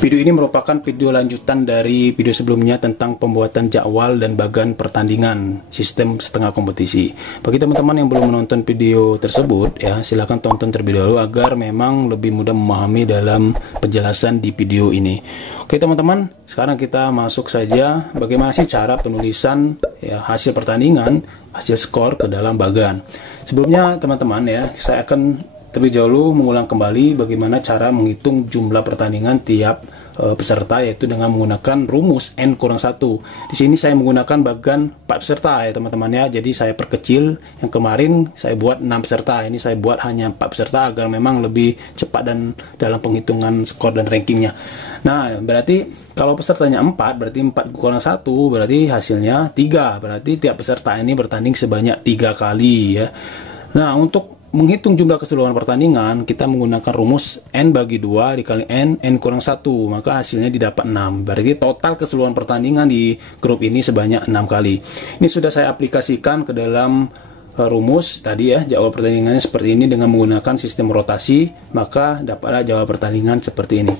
Video ini merupakan video lanjutan dari video sebelumnya tentang pembuatan jadwal dan bagan pertandingan sistem setengah kompetisi. Bagi teman-teman yang belum menonton video tersebut, ya silahkan tonton terlebih dahulu agar memang lebih mudah memahami dalam penjelasan di video ini. Oke teman-teman, sekarang kita masuk saja bagaimana sih cara penulisan ya, hasil pertandingan, hasil skor ke dalam bagan. Sebelumnya teman-teman ya, saya akan terlebih dahulu mengulang kembali bagaimana cara menghitung jumlah pertandingan tiap peserta, yaitu dengan menggunakan rumus N-1. Di sini saya menggunakan bagan 4 peserta ya teman-teman ya. Jadi saya perkecil, yang kemarin saya buat 6 peserta, ini saya buat hanya 4 peserta agar memang lebih cepat dan dalam penghitungan skor dan rankingnya. Nah, berarti kalau pesertanya 4, berarti 4 kurang 1, berarti hasilnya 3. Berarti tiap peserta ini bertanding sebanyak 3 kali ya. Nah, untuk menghitung jumlah keseluruhan pertandingan, kita menggunakan rumus N bagi 2 dikali N kurang 1, maka hasilnya didapat 6. Berarti total keseluruhan pertandingan di grup ini sebanyak 6 kali. Ini sudah saya aplikasikan ke dalam rumus tadi ya, jadwal pertandingannya seperti ini dengan menggunakan sistem rotasi, maka dapatlah jadwal pertandingan seperti ini.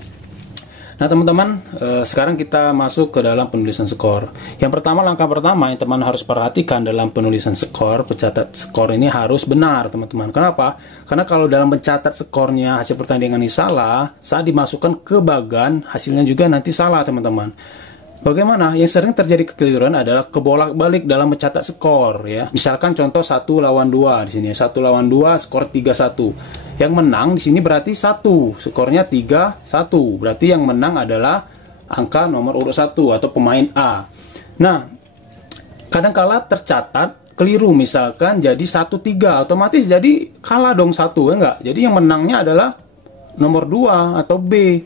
Nah teman-teman, sekarang kita masuk ke dalam penulisan skor. Yang pertama, langkah pertama yang teman harus perhatikan dalam penulisan skor, pencatat skor ini harus benar teman-teman. Kenapa? Karena kalau dalam mencatat skornya hasil pertandingan ini salah, saat dimasukkan ke bagan hasilnya juga nanti salah teman-teman. Bagaimana? Yang sering terjadi kekeliruan adalah kebolak-balik dalam mencatat skor ya. Misalkan contoh 1 lawan 2 di sini. 1 lawan 2 skor 3-1. Yang menang di sini berarti 1, skornya 3-1. Berarti yang menang adalah angka nomor urut 1 atau pemain A. Nah, kadang-kala tercatat keliru, misalkan jadi 1-3, otomatis jadi kalah dong 1 ya enggak? Jadi yang menangnya adalah nomor 2 atau B.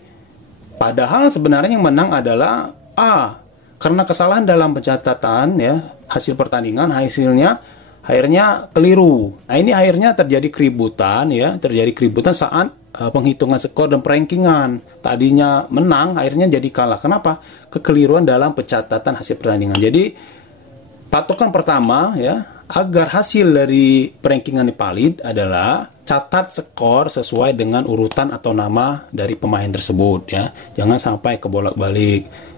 Padahal sebenarnya yang menang adalah A, karena kesalahan dalam pencatatan ya hasil pertandingan, hasilnya akhirnya keliru. Nah ini akhirnya terjadi keributan ya, terjadi keributan saat penghitungan skor dan perankingan. Tadinya menang, akhirnya jadi kalah. Kenapa? Kekeliruan dalam pencatatan hasil pertandingan. Jadi patokan pertama ya, agar hasil dari perankingan valid adalah catat skor sesuai dengan urutan atau nama dari pemain tersebut ya. Jangan sampai kebolak-balik.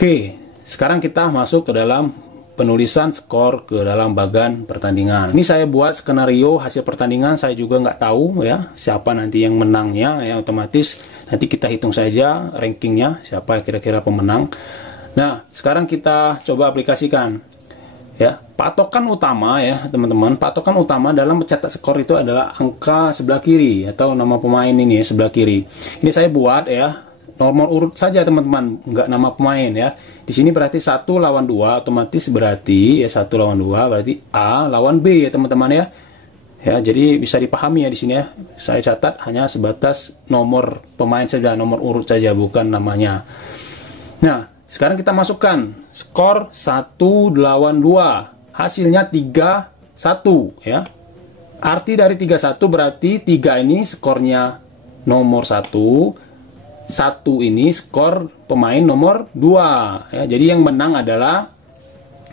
Oke, sekarang kita masuk ke dalam penulisan skor ke dalam bagan pertandingan. Ini saya buat skenario hasil pertandingan, saya juga nggak tahu ya siapa nanti yang menangnya ya, otomatis nanti kita hitung saja rankingnya siapa kira-kira pemenang. Nah, sekarang kita coba aplikasikan ya. Patokan utama ya teman-teman, patokan utama dalam mencatat skor itu adalah angka sebelah kiri atau nama pemain ini ya, sebelah kiri. Ini saya buat ya nomor urut saja teman-teman, nggak nama pemain ya. Di sini berarti 1 lawan 2, otomatis berarti ya 1 lawan 2 berarti A lawan B ya teman-teman ya. Ya, jadi bisa dipahami ya di sini ya. Saya catat hanya sebatas nomor pemain saja, nomor urut saja, bukan namanya. Nah, sekarang kita masukkan skor 1 lawan 2. Hasilnya 3-1 ya. Arti dari 3-1 berarti 3 ini skornya nomor 1 ini skor pemain nomor 2 ya. Jadi yang menang adalah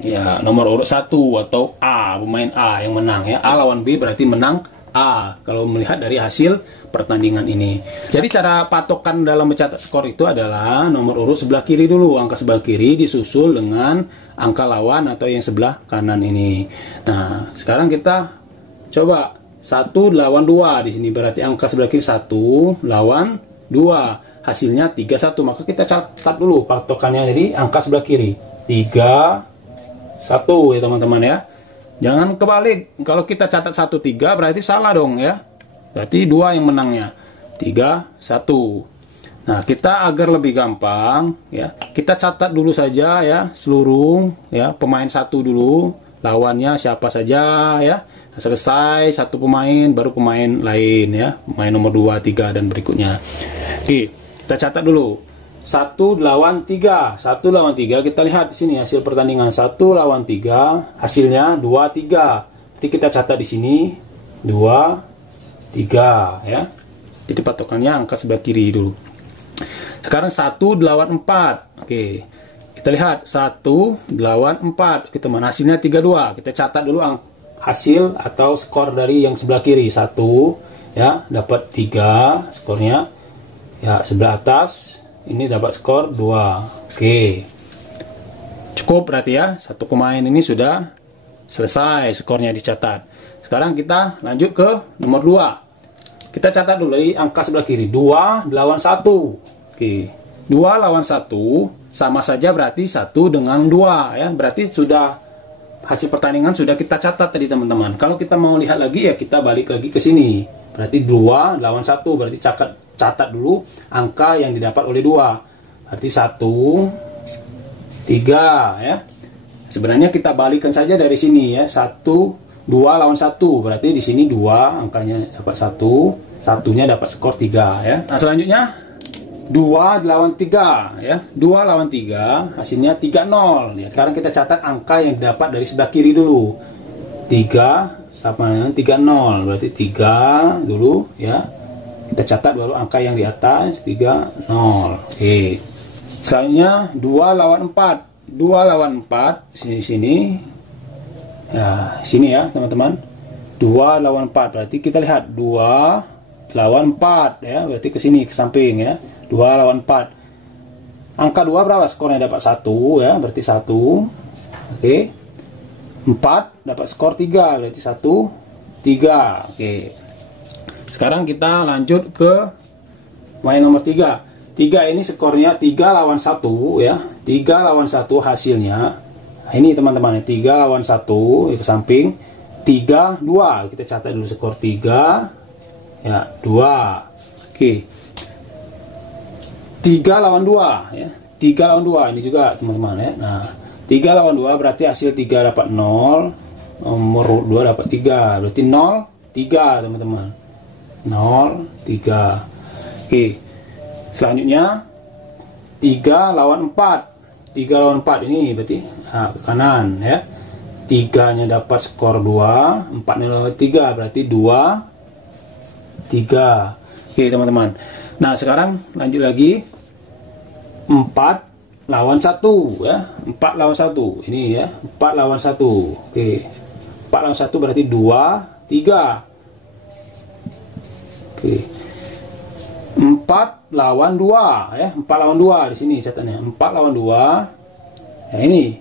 ya nomor urut 1 atau A, pemain A yang menang ya. A lawan B berarti menang A kalau melihat dari hasil pertandingan ini. Jadi cara patokan dalam mencatat skor itu adalah nomor urut sebelah kiri dulu, angka sebelah kiri disusul dengan angka lawan atau yang sebelah kanan ini. Nah, sekarang kita coba 1 lawan 2 di sini berarti angka sebelah kiri 1 lawan 2. Hasilnya 3-1, maka kita catat dulu patokannya. Jadi angka sebelah kiri 3-1 ya teman-teman ya. Jangan kebalik, kalau kita catat 1-3 berarti salah dong ya, berarti 2 yang menangnya 3-1. Nah, kita agar lebih gampang ya, kita catat dulu saja ya seluruh ya pemain 1 dulu, lawannya siapa saja ya. Nah, selesai satu pemain baru pemain lain ya, pemain nomor 2, 3 dan berikutnya. Oke, kita catat dulu 1 lawan 3. 1 lawan 3, kita lihat di sini hasil pertandingan 1 lawan 3, hasilnya 2-3. Jadi kita catat di sini 2-3 ya. Jadi patokannya angka sebelah kiri dulu. Sekarang 1 lawan 4. Oke. Kita lihat 1 lawan 4. Kita mana hasilnya 3-2. Kita catat dulu hasil atau skor dari yang sebelah kiri. 1 ya, dapat 3 skornya. Ya, sebelah atas ini dapat skor 2. Oke. Cukup berarti ya. Satu pemain ini sudah selesai skornya dicatat. Sekarang kita lanjut ke nomor 2. Kita catat dulu dari angka sebelah kiri. 2 lawan 1. Oke. 2 lawan 1 sama saja berarti 1 dengan 2 ya. Berarti sudah hasil pertandingan sudah kita catat tadi teman-teman. Kalau kita mau lihat lagi ya kita balik lagi ke sini. Berarti 2 lawan 1 berarti catat dulu angka yang didapat oleh 2. Berarti 1 3 ya. Sebenarnya kita balikan saja dari sini ya. 1 2 lawan 1 berarti di sini 2 angkanya dapat 1, satunya dapat skor 3 ya. Nah, selanjutnya 2 lawan 3 ya. 2 lawan 3 hasilnya 3-0 ya. Sekarang kita catat angka yang dapat dari sebelah kiri dulu. 3 sama dengan 3-0 berarti 3 dulu ya. Kita catat baru angka yang di atas 3-0. Oke. Selanjutnya 2 lawan 4. 2 lawan 4 sini ya, sini ya teman-teman. 2 lawan 4 berarti kita lihat 2 lawan 4 ya, berarti ke sini ke samping ya. 2 lawan 4. Angka 2 berapa? Skornya dapat 1 ya, berarti 1. Oke. 4 dapat skor 3 berarti 1 3. Oke. Sekarang kita lanjut ke main nomor 3. 3 ini skornya 3 lawan 1 ya. 3 lawan 1 hasilnya. Nah, ini teman-teman, 3 lawan 1 ke samping. 3 2. Kita catat dulu skor 3 ya, 2. Oke. 3 lawan 2 ya. 3 lawan 2 ini juga teman-teman ya. Nah, 3 lawan 2 berarti hasil 3 dapat 0, nomor 2 dapat 3. Berarti 0 3 teman-teman. 0 3. Oke. Selanjutnya 3 lawan 4. 3 lawan 4 ini berarti ke kanan ya. 3 nya dapat skor 2, 4 nya lawan 3 berarti 2 3. Oke teman-teman. Nah sekarang lanjut lagi 4 lawan 1 ya. 4 lawan 1 ini ya. 4 lawan 1. Oke. 4 lawan 1 berarti 2 3. Oke. 4 lawan 2 ya. 4 lawan 2 di sini catatnya. 4 lawan 2. Ya ini.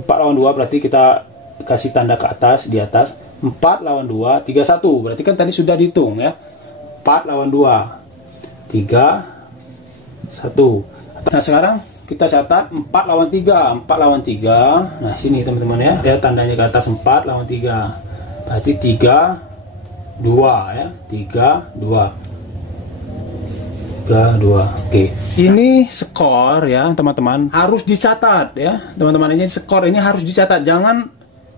4 lawan 2 berarti kita kasih tanda ke atas, di atas. 4 lawan 2 3 1. Berarti kan tadi sudah dihitung ya. 4 lawan 2 3 1. Nah, sekarang kita catat 4 lawan 3. 4 lawan 3. Nah, sini teman-teman ya. Lihat tandanya ke atas 4 lawan 3. Berarti 3 2 ya. 3 2. 3 2. Oke. Ini skor ya, teman-teman. Harus dicatat ya. Teman-teman, ini skor ini harus dicatat. Jangan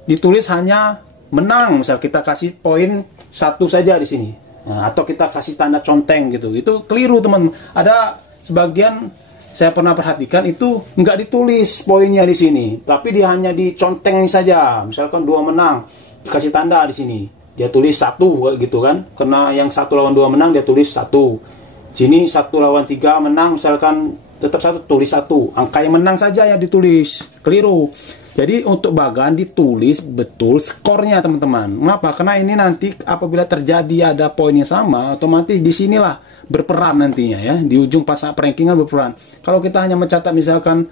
ditulis hanya menang. Misal kita kasih poin 1 saja di sini. Nah, atau kita kasih tanda conteng gitu. Itu keliru, teman. Ada sebagian saya pernah perhatikan itu nggak ditulis poinnya di sini, tapi dia hanya diconteng saja. Misalkan 2 menang, dikasih tanda di sini. Dia tulis 1 gitu kan. Karena yang 1 lawan 2 menang dia tulis 1. Sini 1 lawan 3 menang, misalkan tetap 1 tulis 1. Angka yang menang saja yang ditulis. Keliru. Jadi untuk bagan ditulis betul skornya teman-teman. Mengapa? Karena ini nanti apabila terjadi ada poin yang sama, otomatis di sinilah berperan nantinya ya. Di ujung pas rankingan berperan. Kalau kita hanya mencatat misalkan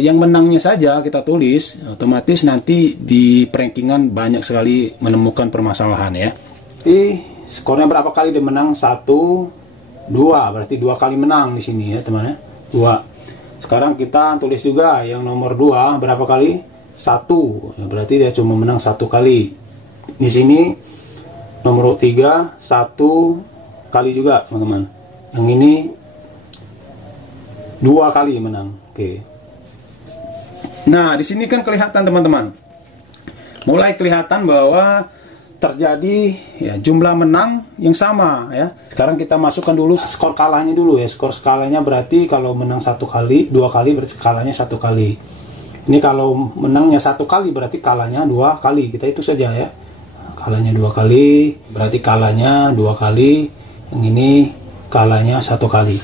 yang menangnya saja kita tulis, otomatis nanti di rankingan banyak sekali menemukan permasalahan ya. Jadi skornya berapa kali dia menang? 1 2, berarti 2 kali menang di sini ya teman ya. 2. Sekarang kita tulis juga yang nomor 2 berapa kali? 1. Ya, berarti dia cuma menang 1 kali. Di sini nomor 3 1 kali juga teman-teman. Yang ini 2 kali menang. Oke. Nah, di sini kan kelihatan teman-teman. Mulai kelihatan bahwa terjadi ya jumlah menang yang sama ya. Sekarang kita masukkan dulu skor kalahnya dulu ya. Skor skalanya berarti kalau menang 1 kali, 2 kali berarti kalahnya 1 kali. Ini kalau menangnya 1 kali berarti kalahnya 2 kali. Kita itu saja ya. Kalahnya 2 kali berarti kalahnya 2 kali. Yang ini kalahnya 1 kali.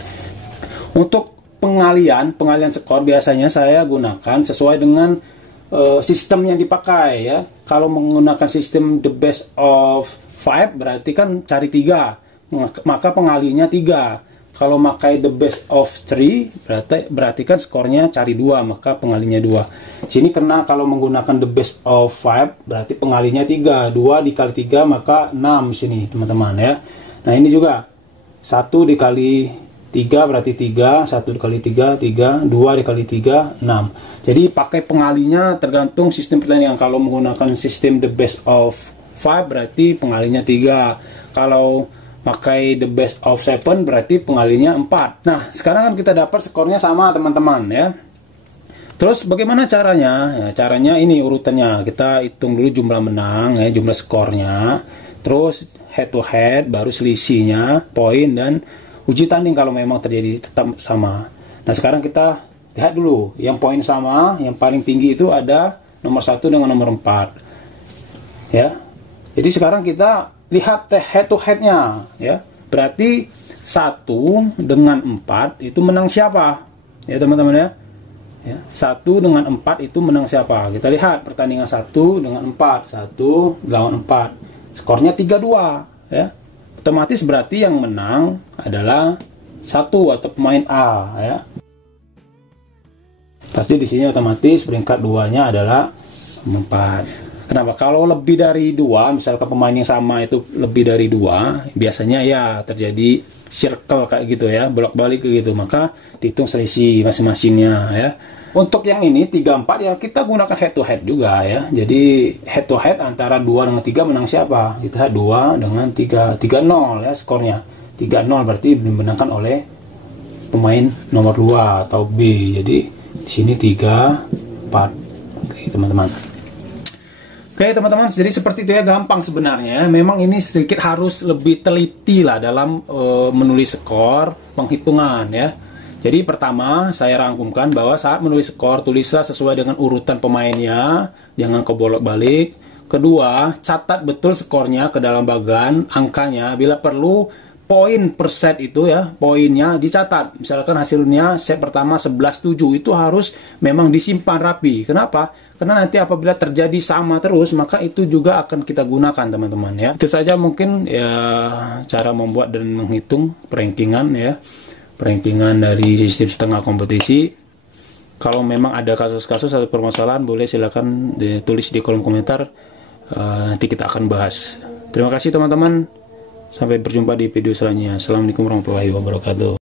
Untuk pengalian skor biasanya saya gunakan sesuai dengan sistem yang dipakai ya. Kalau menggunakan sistem the best of 5 berarti kan cari 3, maka pengalinya 3. kalau pakai the best of 3 berarti kan skornya cari 2, maka pengalinya 2. Sini karena kalau menggunakan the best of 5 berarti pengalinya 3. 2 dikali 3 maka 6 sini teman-teman ya. Nah ini juga 1 dikali 3 berarti 3, 1 dikali 3, 3, 2 dikali 3, 6. Jadi pakai pengalinya tergantung sistem pertandingan. Kalau menggunakan sistem the best of 5 berarti pengalinya 3. Kalau pakai the best of 7 berarti pengalinya 4. Nah sekarang kan kita dapat skornya sama teman-teman ya. Terus bagaimana caranya? Ya, caranya ini urutannya. Kita hitung dulu jumlah menang ya, jumlah skornya. Terus head to head, baru selisihnya, poin, dan uji tanding kalau memang terjadi tetap sama. Nah sekarang kita lihat dulu. Yang poin sama, yang paling tinggi itu ada nomor 1 dengan nomor 4. Ya. Jadi sekarang kita lihat head to headnya ya, berarti 1 dengan 4 itu menang siapa ya teman-teman ya. 1 dengan 4 itu menang siapa, kita lihat pertandingan 1 dengan 4, 1 lawan 4, skornya 3-2 ya, otomatis berarti yang menang adalah 1 atau pemain A ya. Berarti di sini otomatis peringkat 2-nya adalah 4. Kenapa? Kalau lebih dari 2, misalkan pemain yang sama itu lebih dari 2, biasanya ya terjadi circle kayak gitu ya, bolak-balik gitu, maka dihitung selisih masing-masingnya ya. Untuk yang ini 3-4 ya kita gunakan head to head juga ya. Jadi head to head antara 2 dengan 3 menang siapa? Kita 2 dengan 3, 3-0 ya skornya. 3-0 berarti dimenangkan oleh pemain nomor 2 atau B. Jadi di sini 3-4. Oke, teman-teman. Oke teman-teman, jadi seperti itu ya, gampang sebenarnya. Memang ini sedikit harus lebih teliti lah dalam menulis skor, penghitungan ya. Jadi pertama saya rangkumkan bahwa saat menulis skor, tulislah sesuai dengan urutan pemainnya, jangan kebolak-balik. Kedua, catat betul skornya ke dalam bagan, angkanya. Bila perlu, poin per set itu ya, poinnya dicatat. Misalkan hasilnya set pertama 11-7, itu harus memang disimpan rapi. Kenapa? Karena nanti apabila terjadi sama terus, maka itu juga akan kita gunakan teman-teman ya. Itu saja mungkin ya cara membuat dan menghitung rankingan ya. Rankingan dari sistem setengah kompetisi. Kalau memang ada kasus-kasus atau permasalahan, boleh silakan ditulis di kolom komentar. Nanti kita akan bahas. Terima kasih teman-teman. Sampai berjumpa di video selanjutnya. Assalamualaikum warahmatullahi wabarakatuh.